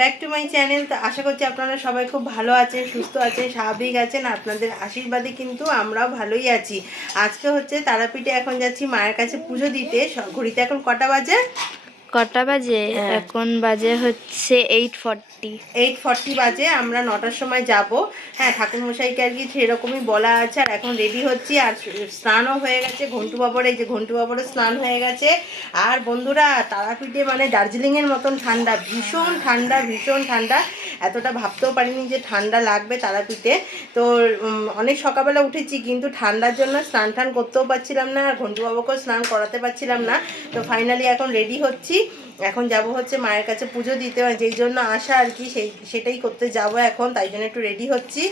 Back to my channel. তো আশা করছি আপনারা সবাই খুব ভালো আছেন, সুস্থ আছেন, স্বাভাবিক আছেন। আপনাদের আশীর্বাদে কিন্তু আমরাও ভালোই আছি। আজকে হচ্ছে তারাপীঠে এখন যাচ্ছি মায়ের কাছে পুজো দিতে। ঘড়িতে এখন কটা বাজে? এখন বাজে হচ্ছে 8:40 বাজে। আমরা 9টার সময় যাব। হ্যাঁ, ঠাকুরমশাইকে আর কি সেরকমই বলা আছে। আর এখন রেডি হচ্ছি, আর স্নানও হয়ে গেছে। ঘন্টু বাবর, এই যে ঘন্টু বাবরের স্নান হয়ে গেছে। আর বন্ধুরা, তারাপীঠে মানে দার্জিলিংয়ের মতন ঠান্ডা, ভীষণ ঠান্ডা, ভীষণ ঠান্ডা। এতটা ভাবতেও পারিনি যে ঠান্ডা লাগবে তারাপীঠে। তো অনেক সকালবেলা উঠেছি, কিন্তু ঠান্ডার জন্য স্নান টান করতেও পারছিলাম না, আর ঘন্টু বাবুকেও স্নান করাতে পারছিলাম না। তো ফাইনালি এখন রেডি হচ্ছি, এখন যাব হচ্ছে মায়ের কাছে পুজো দিতে, যেই জন্য আসা আর কি, সেটাই করতে যাব এখন। তাই জন্য একটু রেডি হচ্ছি।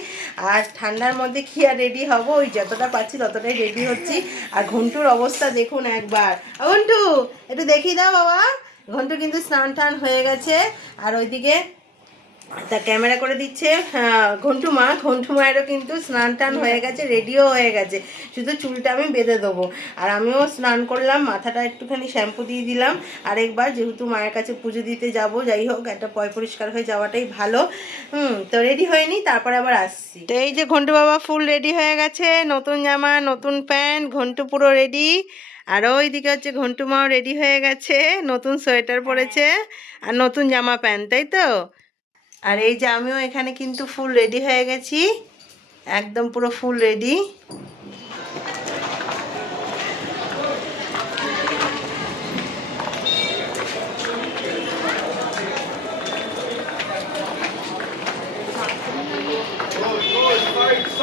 আর ঠান্ডার মধ্যে কি আর রেডি হব, ওই যতটা পাচ্ছি ততটাই রেডি হচ্ছি। আর ঘন্টুর অবস্থা দেখুন একবার। ঘন্টু একটু দেখিয়ে দাও বাবা। ঘন্টু কিন্তু স্নান টান হয়ে গেছে। আর ওইদিকে তা ক্যামেরা করে দিচ্ছে ঘন্টু মায়েরও কিন্তু স্নান টান হয়ে গেছে, রেডিও হয়ে গেছে। শুধু চুলটা আমি বেঁধে দেবো। আর আমিও স্নান করলাম, মাথাটা একটুখানি শ্যাম্পু দিয়ে দিলাম আরেকবার, যেহেতু মায়ের কাছে পুজো দিতে যাব। যাই হোক, একটা পরিষ্কার হয়ে যাওয়াটাই ভালো। তো রেডি হয়ে নিই, তারপরে আবার আসছি। তো এই যে ঘন্টু বাবা ফুল রেডি হয়ে গেছে, নতুন জামা, নতুন প্যান্ট, ঘন্টু পুরো রেডি। আর ওইদিকে হচ্ছে ঘন্টু মাও রেডি হয়ে গেছে, নতুন সোয়েটার পরেছে আর নতুন জামা প্যান্ট, তাই তো? আর এই যে আমিও এখানে কিন্তু ফুল রেডি হয়ে গেছি, একদম পুরো ফুল রেডি।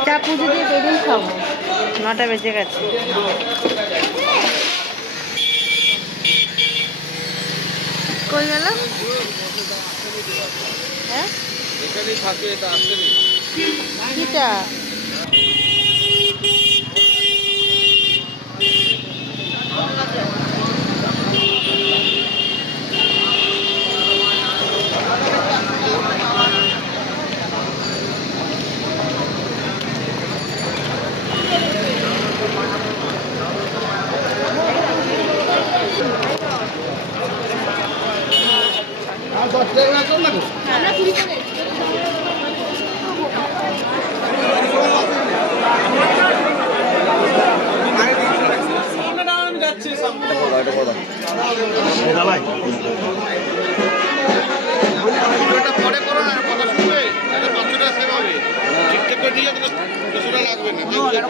চা পুজো দিয়ে বেরিয়ে খাবো, 9টা বেজে গেছে। কই গেল? হ্যাঁ, কিটা?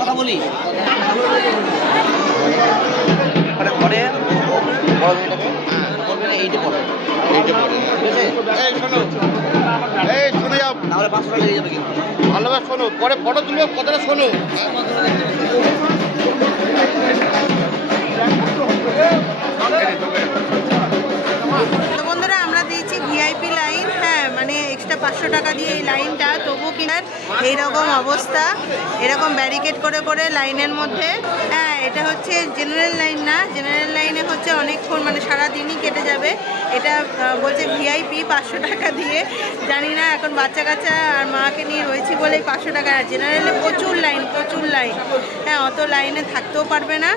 কথা বলি এইটে পড়ে তাহলে 500 টাকা লেগে যাবে। কিন্তু ভালোভাবে শোনো, পরে ফটো তুলবে, কথাটা শোনো। বন্ধুরা, আমরা দিয়েছি ভিআইপি লাইন। হ্যাঁ, মানে এক্সট্রা 500 টাকা দিয়ে এই লাইনটা, তবু কিনার এইরকম অবস্থা, এরকম ব্যারিকেড করে করে লাইনের মধ্যে। হ্যাঁ, এটা হচ্ছে জেনারেল লাইন না, জেনারেল লাইনে হচ্ছে অনেকক্ষণ, মানে সারাদিনই কেটে যাবে। এটা বলছে ভিআইপি 500 টাকা দিয়ে। জানি না, এখন বাচ্চা কাচ্চা আর মাকে নিয়ে রয়েছি বলেই 500 টাকা। জেনারেলে প্রচুর লাইন, প্রচুর লাইন। হ্যাঁ, অত লাইনে থাকতেও পারবে না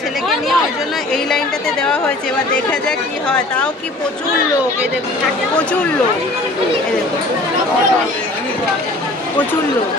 ছেলেকে নিয়ে, ওই জন্য এই লাইনটাতে দেওয়া হয়েছে। এবার দেখা যাক কি হয়। তাও কি প্রচুর লোক, এই দেখুন প্রচুর লোক, এই দেখুন প্রচুর লোক।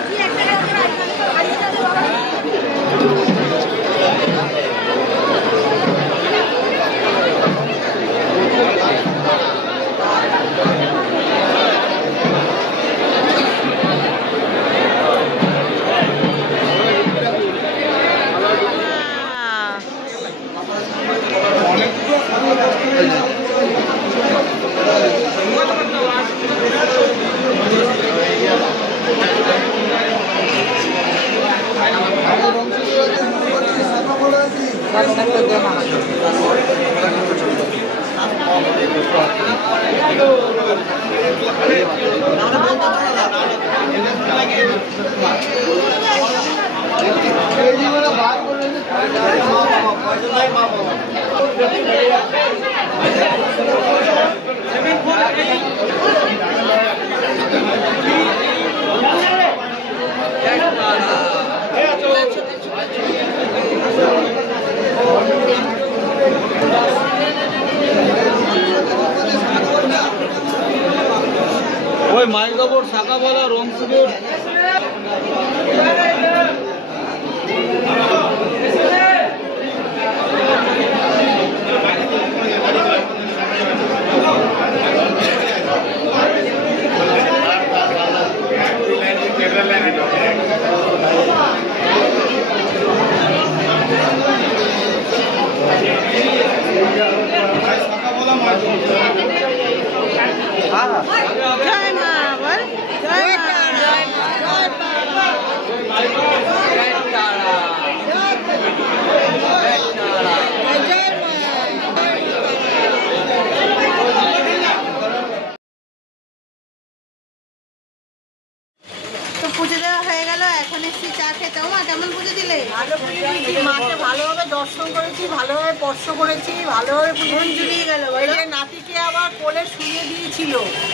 মা, কেমন পুজো দিলে? ভালো পুজো দিয়েছি, মাকে ভালোভাবে দর্শন করেছি, ভালোভাবে স্পর্শ করেছি, ভালোভাবে পুজো মন জুড়িয়ে গেল এই বলো। যে নাতিকে আবার কোলে শুয়ে দিয়েছিল।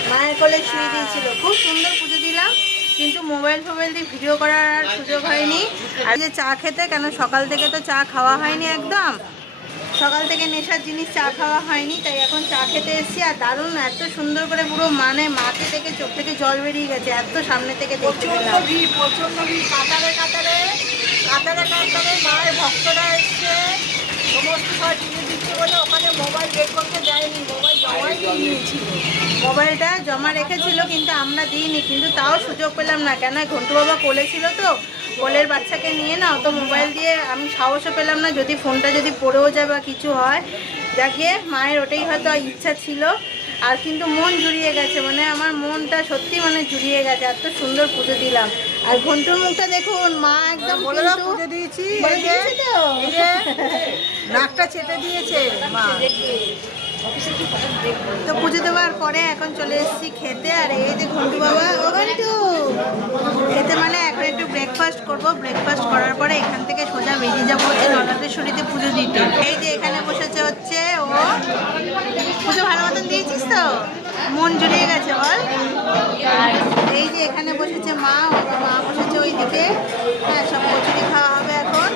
মায়ের কোলে শুয়ে দিয়েছিল। খুব সুন্দর পুজো দিলাম, কিন্তু মোবাইল দিয়ে ভিডিও করার আর সুযোগ হয়নি। আর যে চা খেতে, কেন সকাল থেকে তো চা খাওয়া হয়নি, একদম সকাল থেকে নেশার জিনিস চা খাওয়া হয়নি, তাই এখন চা খেতে এসেছি। আর দারুণ, এত সুন্দর করে পুরো মানে মাকে থেকে চোখ থেকে জল বেরিয়ে গেছে, এত সামনে থেকে দেখতে প্রচণ্ড পেলাম। ভিড়, প্রচণ্ড ভিড়, কাতারে কাতারে মায়ের ভক্তরা এসছে, সমস্ত সবাই পুজো দিচ্ছে বলে ওখানে মোবাইল বের করতে দেয়নি, মোবাইল জমাই দিয়ে নিয়েছিল। মোবাইলটা জমা রেখেছিল, কিন্তু আমরা দিইনি, কিন্তু তাও সুযোগ পেলাম না। কেন ঘন্টু বাবা কোলে ছিল তো, কোলের বাচ্চাকে নিয়ে না অত মোবাইল দিয়ে আমি সাহসও পেলাম না, যদি ফোনটা যদি পড়েও যায় বা কিছু হয়। যাকে মায়ের ওটাই হয়তো ইচ্ছা ছিল। আর কিন্তু মন জুড়িয়ে গেছে, মানে আমার মনটা সত্যি মানে জুড়িয়ে গেছে, এত সুন্দর পুজো দিলাম। আর ঘন্টুর মুখটা দেখুন, মা একদম বলে দাও, কিন্তু পুজো দিয়েছি, বলে এই যে দিয়েছে তো? এই যে নাকটা চেটে দিয়েছে মা। তো পুজো দেওয়ার পরে এখন চলে এসেছি খেতে। আর এই যে ঘন্টু বাবা, ও ঘন্টু খেতে মানে এখন একটু ব্রেকফাস্ট করব। ব্রেকফাস্ট করার পরে এখান থেকে সোজা বেরিয়ে যাবো হচ্ছে নলাটেশ্বরীতে পুজো দিতে। এই যে এখানে বসেছে হচ্ছে ও। পুজো ভালো মতন দিয়েছিস তো? মন জুড়িয়ে গেছে বল। আর এই যে এখানে বসেছে মা, মা বসেছে ওইদিকে। হ্যাঁ, সব কচুরি খাওয়া হবে এখন,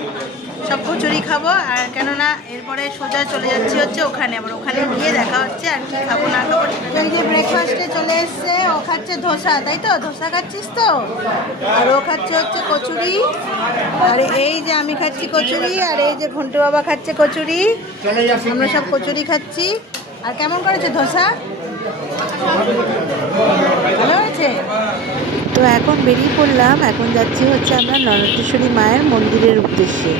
সব কচুরি খাবো। আর কেননা এরপরে সোজা চলে যাচ্ছি হচ্ছে ওখানে, আবার ওখানে গিয়ে দেখা হচ্ছে আর কি খাবো না খাবো। এই যে ব্রেকফাস্টে চলে এসছে, ও খাচ্ছে ধোসা, তাই তো? ধোসা খাচ্ছিস তো? আর ও খাচ্ছে হচ্ছে কচুরি। আর এই যে আমি খাচ্ছি কচুরি, আর এই যে ঘন্টু বাবা খাচ্ছে কচুরি। আমরা সব কচুরি খাচ্ছি। আর কেমন করেছে ধোসা? ভালো হয়েছে। তো এখন বেরিয়ে পড়লাম, এখন যাচ্ছি হচ্ছে আমরা নলাটেশ্বরী মায়ের মন্দিরের উদ্দেশ্যে।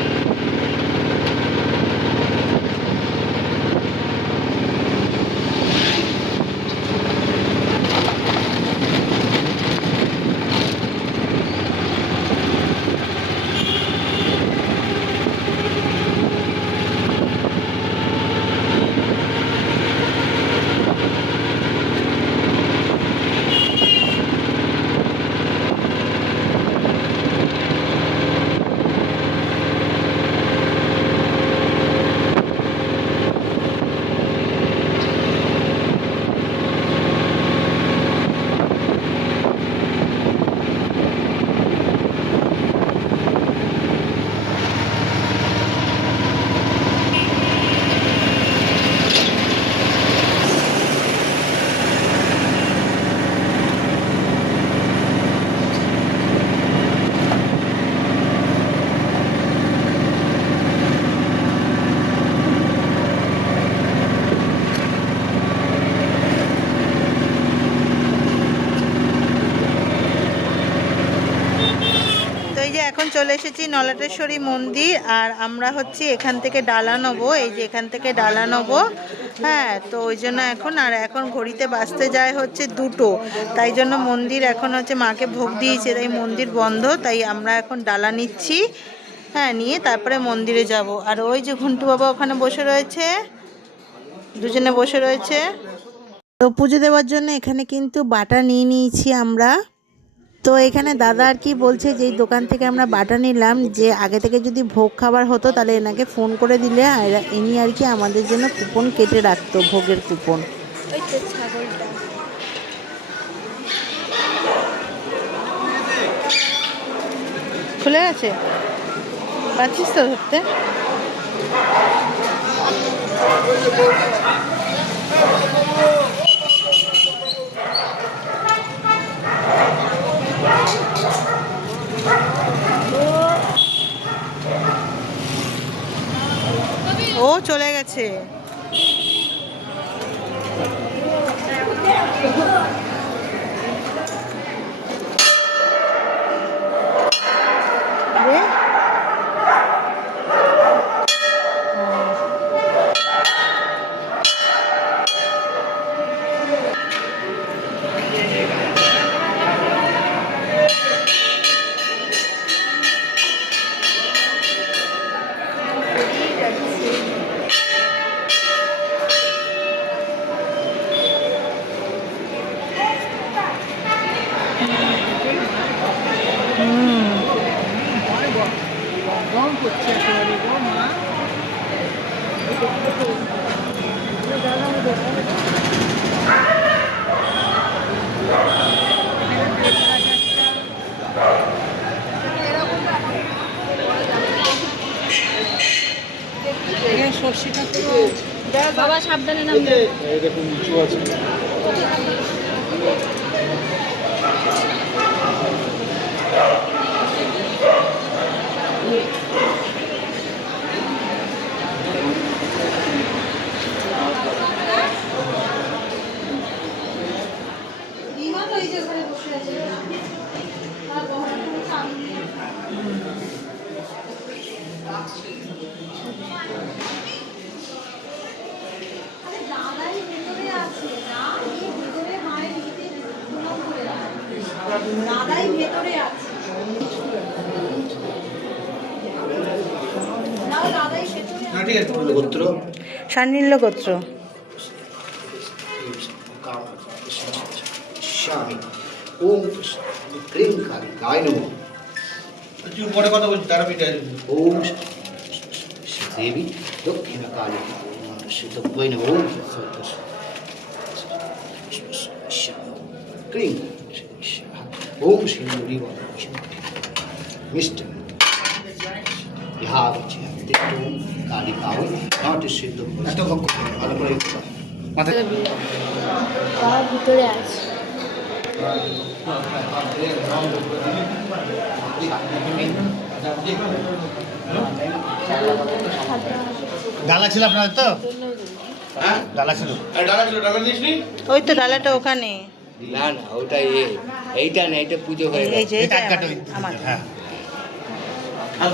এখন চলে এসেছি নলাটেশ্বরী মন্দির। আর আমরা হচ্ছে এখান থেকে ডালা নেবো, এই যে এখান থেকে ডালা নেবো। হ্যাঁ, তো ওই জন্য এখন ঘড়িতে বাজতে যায় হচ্ছে 2টো, তাই জন্য মন্দির এখন হচ্ছে মাকে ভোগ দিয়েছে, তাই মন্দির বন্ধ, তাই আমরা এখন ডালা নিচ্ছি। হ্যাঁ, নিয়ে তারপরে মন্দিরে যাব। আর ওই যে ঘন্টু বাবা ওখানে বসে রয়েছে, দুজনে বসে রয়েছে। তো পুজো দেওয়ার জন্য এখানে কিন্তু বাটা নিয়ে নিয়েছি আমরা। তো এখানে দাদা আর কি বলছে যে এই দোকান থেকে আমরা বাটা নিলাম, যে আগে থেকে যদি ভোগ খাবার হতো তাহলে এনাকে ফোন করে দিলে আর ইনি আর কি আমাদের জন্য কুপন কেটে রাখতো, ভোগের কুপন। ওই তো ছাগলটা। খুলে গেছে, পাচ্ছিস তো ধরতে? ও চলে গেছে। গরম করছে একেবারে গো মা। সর্ষেটা পুরো বাবা সাবধানে নামবে। দাদাই ভেতরে আছে। দাদাই ভেতরে গোত্র সান্নিল্য গোত্র। স্বামী ওম ক্রিং কালী গায় নমঃ। তুই পরে কথা বলছিস তারাপীঠে ওম দেবী দক্ষিণ কালী সিদ্ধই নমঃ। ওম ক্রিং ওম সিন্ধুরি মিস্টার ইহা হচ্ছে ওম কালী কালী নট সিদ্ধ এত ভক্ত ভালো করে মাথায় বাবা ভিতরে আছে। ডালা ছিল আপনাদের তো? হ্যাঁ ডালা ছিল। ডালা নিস নি? ওই তো ডালাটা ওখানে। না না ওটা এইটা না, এটা পুজো হয়ে এই গেছে। যে এই এটা কাটকাটা ওই। আমাদের। হ্যাঁ। হ্যাঁ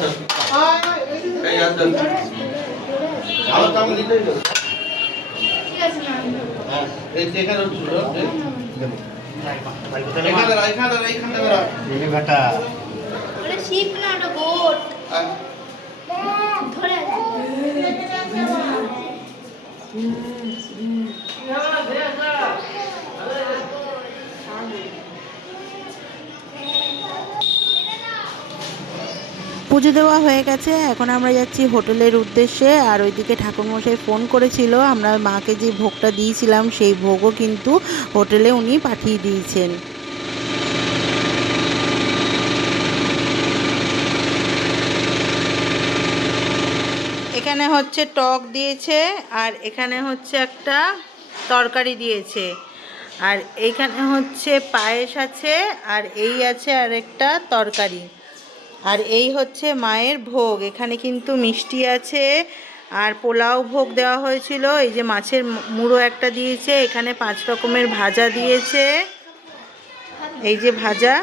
ঘাটা। ওটা শিপ না, ওটা বোট। ধরে আছে। পুজো দেওয়া হয়ে গেছে, এখন আমরা যাচ্ছি হোটেলের উদ্দেশ্যে। আর ওইদিকে ঠাকুরমশাই ফোন করেছিল, আমরা মাকে যে ভোগটা দিয়েছিলাম সেই ভোগও কিন্তু হোটেলে উনি পাঠিয়ে দিয়েছেন। এখানে হচ্ছে টক দিয়েছে, আর এখানে হচ্ছে একটা তরকারি দিয়েছে, আর এইখানে হচ্ছে পায়েস আছে, আর এই আছে আরেকটা তরকারি। আর এই হচ্ছে মায়ের ভোগ। এখানে কিন্তু মিষ্টি আছে, আর পোলাও ভোগ দেওয়া হয়েছিল। এই যে মাছের মুড়ো একটা দিয়েছে, এখানে 5 রকমের ভাজা দিয়েছে, এই যে ভাজা।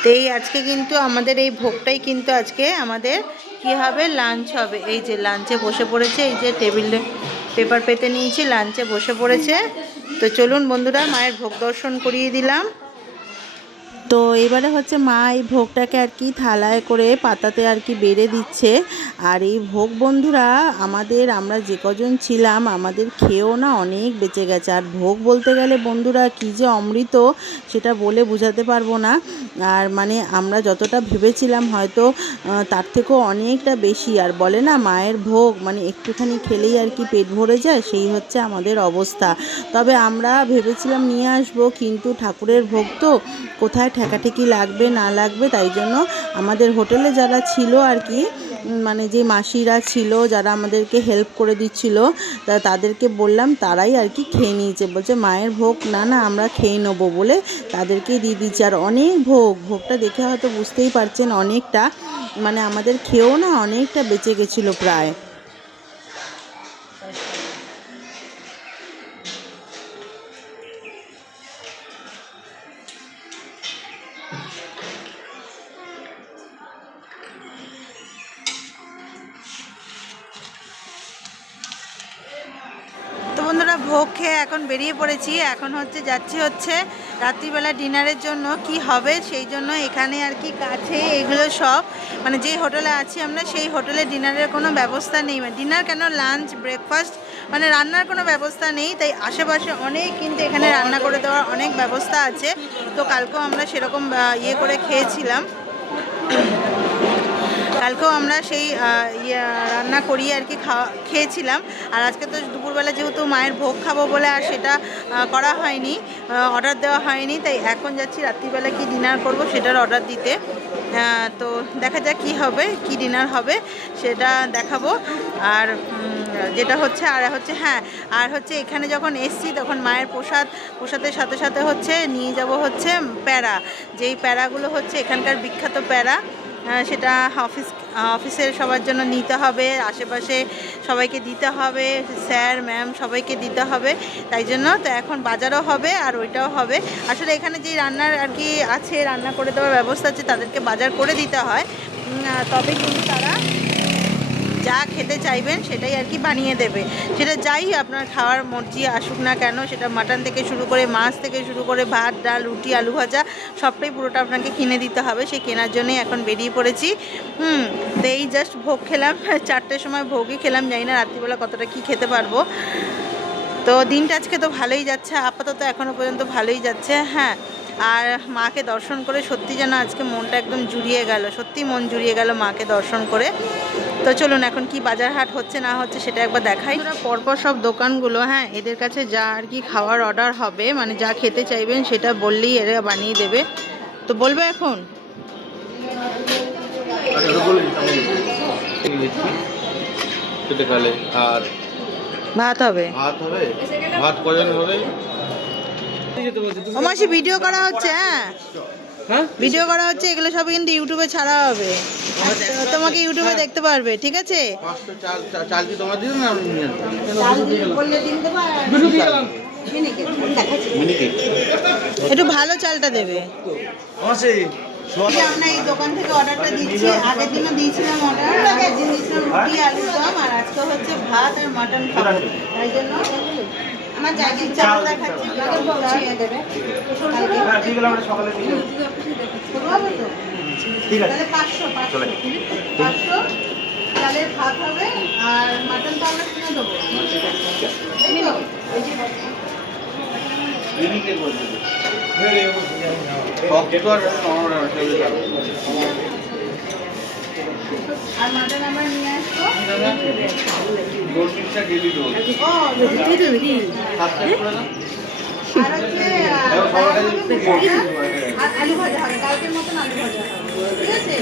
তো এই আজকে কিন্তু আমাদের এই ভোগটাই কিন্তু আজকে আমাদের কি হবে, লাঞ্চ হবে। এই যে লাঞ্চে বসে পড়েছে, এই যে টেবিলে পেপার পেতে নিয়েছি, লাঞ্চে বসে পড়েছে। তো চলুন বন্ধুরা, মায়ের ভোগ দর্শন করিয়ে দিলাম। তো এবারে হচ্ছে মা এই ভোগটাকে আর কি থালায় করে পাতাতে আর কি বেড়ে দিচ্ছে। আর এই ভোগ বন্ধুরা আমরা যে কজন ছিলাম আমাদের খেয়েও না অনেক বেঁচে গেছে। আর ভোগ বলতে গেলে বন্ধুরা কী যে অমৃত, সেটা বলে বোঝাতে পারবো না। আর মানে আমরা যতটা ভেবেছিলাম হয়তো তার থেকেও অনেকটা বেশি। আর বলে না মায়ের ভোগ মানে একটুখানি খেলেই আর কি পেট ভরে যায়, সেই হচ্ছে আমাদের অবস্থা। তবে আমরা ভেবেছিলাম নিয়ে আসবো, কিন্তু ঠাকুরের ভোগ তো কোথায় ঠেকাঠেকি লাগবে না লাগবে, তাই জন্য আমাদের হোটেলে যারা ছিল আর কি, মানে যে মাসিরা ছিল যারা আমাদেরকে হেল্প করে দিচ্ছিল, তাদেরকে বললাম, তারাই আর কি খেয়ে নিয়েছে। বলছে মায়ের ভোগ না না আমরা খেয়ে নেবো বলে তাদেরকেই দিয়ে দিচ্ছি। আর অনেক ভোগটা দেখে হয়তো বুঝতেই পারছেন, অনেকটা মানে আমাদের খেয়েও না অনেকটা বেঁচে গেছিলো প্রায়। বন্ধুরা ভোগ খেয়ে এখন বেরিয়ে পড়েছি। এখন যাচ্ছি রাত্রিবেলা ডিনারের জন্য। কি হবে সেই জন্য এখানে আর কি কাছে এগুলো সব মানে যেই হোটেলে আছি আমরা সেই হোটেলে ডিনারের কোনো ব্যবস্থা নেই, মানে ডিনার কেন লাঞ্চ ব্রেকফাস্ট মানে রান্নার কোনো ব্যবস্থা নেই। তাই আশেপাশে অনেক কিন্তু এখানে রান্না করে দেওয়ার অনেক ব্যবস্থা আছে। তো কালকেও আমরা সেরকম করে খেয়েছিলাম। কালকেও আমরা সেই রান্না করিয়ে আর কি খেয়েছিলাম। আর আজকে তো দুপুরবেলা যেহেতু মায়ের ভোগ খাবো বলে আর সেটা করা হয়নি, অর্ডার দেওয়া হয়নি, তাই এখন যাচ্ছি রাত্রিবেলা কি ডিনার করব সেটার অর্ডার দিতে। তো দেখা যাক কী হবে, কি ডিনার হবে সেটা দেখাবো। আর যেটা হচ্ছে আর হচ্ছে এখানে যখন এসছি তখন মায়ের প্রসাদের সাথে সাথে হচ্ছে নিয়ে যাব হচ্ছে প্যারা, যেই প্যারাগুলো হচ্ছে এখানকার বিখ্যাত প্যারা, সেটা অফিসের সবার জন্য নিতে হবে, আশেপাশে সবাইকে দিতে হবে, স্যার ম্যাম সবাইকে দিতে হবে, তাই জন্য তো এখন বাজারও হবে আর ওইটাও হবে। আসলে এখানে যেই রান্নার আর কি আছে, রান্না করে দেওয়ার ব্যবস্থা আছে, তাদেরকে বাজার করে দিতে হয়, তবে কিন্তু তারা যা খেতে চাইবেন সেটাই আর কি বানিয়ে দেবে। সেটা যাই আপনার খাওয়ার মর্জি আসুক না কেন, সেটা মাটন থেকে শুরু করে মাছ থেকে শুরু করে ভাত ডাল রুটি আলু ভাজা সবটাই পুরোটা আপনাকে কিনে দিতে হবে। সেই কেনার জন্যই এখন বেরিয়ে পড়েছি। তো এই জাস্ট ভোগ খেলাম, 4টের সময় ভোগই খেলাম, জানি না রাত্রিবেলা কতটা কি খেতে পারবো। তো দিনটা আজকে তো ভালোই যাচ্ছে, আপাতত এখনও পর্যন্ত ভালোই যাচ্ছে। হ্যাঁ, আর মাকে দর্শন করে সত্যি যেন আজকে মনটা একদম জুড়িয়ে গেল, সত্যি মন জুড়িয়ে গেল মাকে দর্শন করে। তো চলুন এখন কি বাজার হাট হচ্ছে না হচ্ছে সেটা একবার দেখাই। পরপর সব দোকানগুলো, হ্যাঁ, এদের কাছে যা আর কি খাওয়ার অর্ডার হবে, মানে যা খেতে চাইবেন সেটা বললেই এরা বানিয়ে দেবে। তো বলবে এখন আর ভাত হবে, ভাত কজন হবে? ও মাসি ভিডিও করা হচ্ছে, হ্যাঁ ভিডিও করা হচ্ছে, এগুলো সব কিন্তু ইউটিউবে ছাড়া হবে, তোমাকে ইউটিউবে দেখতে পারবে, ঠিক আছে? চাল কি তোমার দিও না? একটু ভালো চালটা দেবে। আমরা এই দোকান থেকে অর্ডারটা দিচ্ছি, আগের দিনও দিয়েছিলাম অর্ডার, আগের দিন দিয়েছিলাম রুটি আলুর দম, আর আজকে হচ্ছে ভাত আর মাটন খাবো, তাই জন্য আমার জায়গায় চাল দেখাচ্ছি, দেবে তাহলে 500 চালের ভাত হবে আর মাটনটা আমরা কিনে দেবো। আর মাটন আমরা নিয়ে আসবো। আর হচ্ছে আলু ভাজা হবে, কালকের মতন আলু ভাজা হবে, ঠিক আছে?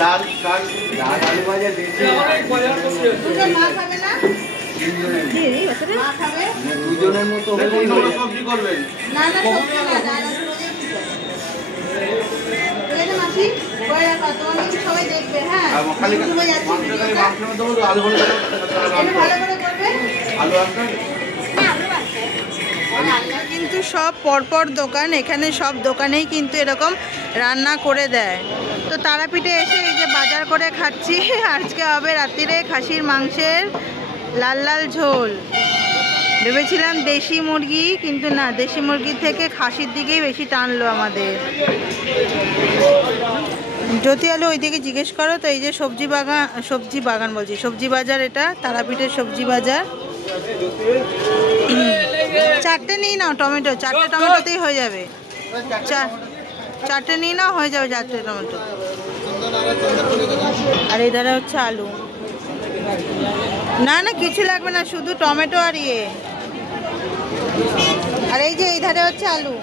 ডাল আলু ভাজা দুজন মা খাবে না? মা খাবে? দুজনের মতো সবজি করবেন? না সবজি না, ডাল আলু ভাজা ঠিক আছে। ঠিক আছে মাসি, করে রাখো, তোমার কিন্তু সবাই দেখবে। হ্যাঁ, ইউটিউবে যাচ্ছি ভিডিওটা, আলু ভালো করে করবে। কিন্তু সব পরপর দোকান, এখানে সব দোকানেই কিন্তু এরকম রান্না করে দেয়। তো তারাপীঠে এসে এই যে বাজার করে খাচ্ছি। আজকে হবে রাত্রিরে খাসির মাংসের লাল লাল ঝোল। ভেবেছিলাম দেশি মুরগি, কিন্তু না, দেশি মুরগির থেকে খাসির দিকেই বেশি টানলো আমাদের। জ্যোতি আলু ওইদিকে জিজ্ঞেস করো। তো এই যে সবজি বাগান বলছি, সবজি বাজার, এটা তারাপীঠের সবজি বাজার। 4টে নিয়ে নাও টমেটো, 4টে টমেটোতেই হয়ে যাবে, 4টে নিয়ে নাও, হয়ে যাবে 4টে টমেটো। আর এই ধারে হচ্ছে আলু। না কিছু লাগবে না, শুধু টমেটো আর ইয়ে। আর এই যে এই ধারে হচ্ছে আলু।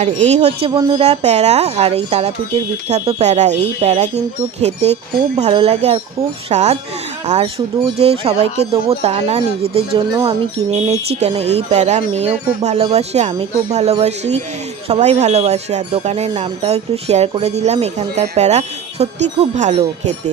আর এই হচ্ছে বন্ধুরা প্যারা, আর এই তারাপীঠের বিখ্যাত প্যারা। এই প্যারা কিন্তু খেতে খুব ভালো লাগে আর খুব স্বাদ। আর শুধু যে সবাইকে দেবো তা না, নিজেদের জন্য আমি কিনে এনেছি, কেন এই প্যারা মেয়েও খুব ভালোবাসে, আমি খুব ভালোবাসি, সবাই ভালোবাসে। আর দোকানের নামটাও একটু শেয়ার করে দিলাম। এখানকার প্যারা সত্যি খুব ভালো খেতে।